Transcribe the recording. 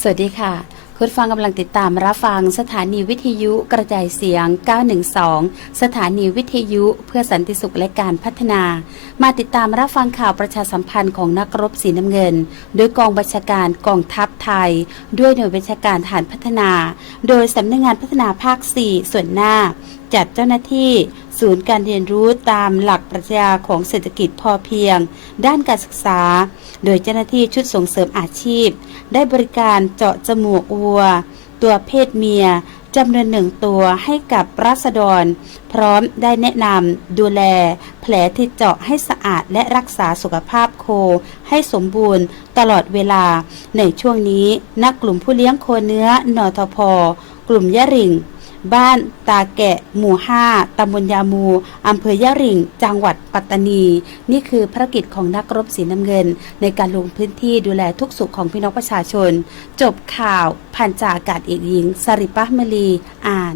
สวัสดีค่ะ คุณฟังกำลังติดตามรับฟังสถานีวิทยุกระจายเสียง 912 สถานีวิทยุเพื่อสันติสุขและการพัฒนา มาติดตามรับฟังข่าวประชาสัมพันธ์ของนักรบสีน้ำเงิน โดยกองบัญชาการกองทัพไทย ด้วยหน่วยบัญชาการฐานพัฒนา โดยสำนักงงานพัฒนาภาค 4 ส่วนหน้า จัดเจ้าหน้าที่ ศูนย์การเรียนรู้ตามหลักปรัชญาของเศรษฐกิจพอเพียง ด้านการศึกษา โดยเจ้าหน้าที่ชุดส่งเสริมอาชีพ ได้บริการเจาะจมูกวัว ตัวเพศเมียจำนวนหนึ่งตัวให้กับรัษฎร พร้อมได้แนะนำดูแล แผลที่เจาะให้สะอาดและรักษาสุขภาพโค ให้สมบูรณ์ตลอดเวลา ในช่วงนี้นักกลุ่มผู้เลี้ยงโคเนื้อนอทพ กลุ่มยะริง บ้านตาแกะ หมู่ห้าตำบลยามู อำเภอยะริง จังหวัดปัตตานี นี่คือภารกิจของนักรบสีน้ำเงิน ในการลงพื้นที่ดูแลทุกสุขของพี่น้องประชาชน จบข่าวพันจากาศเอกหญิงสริปะมลี อ่าน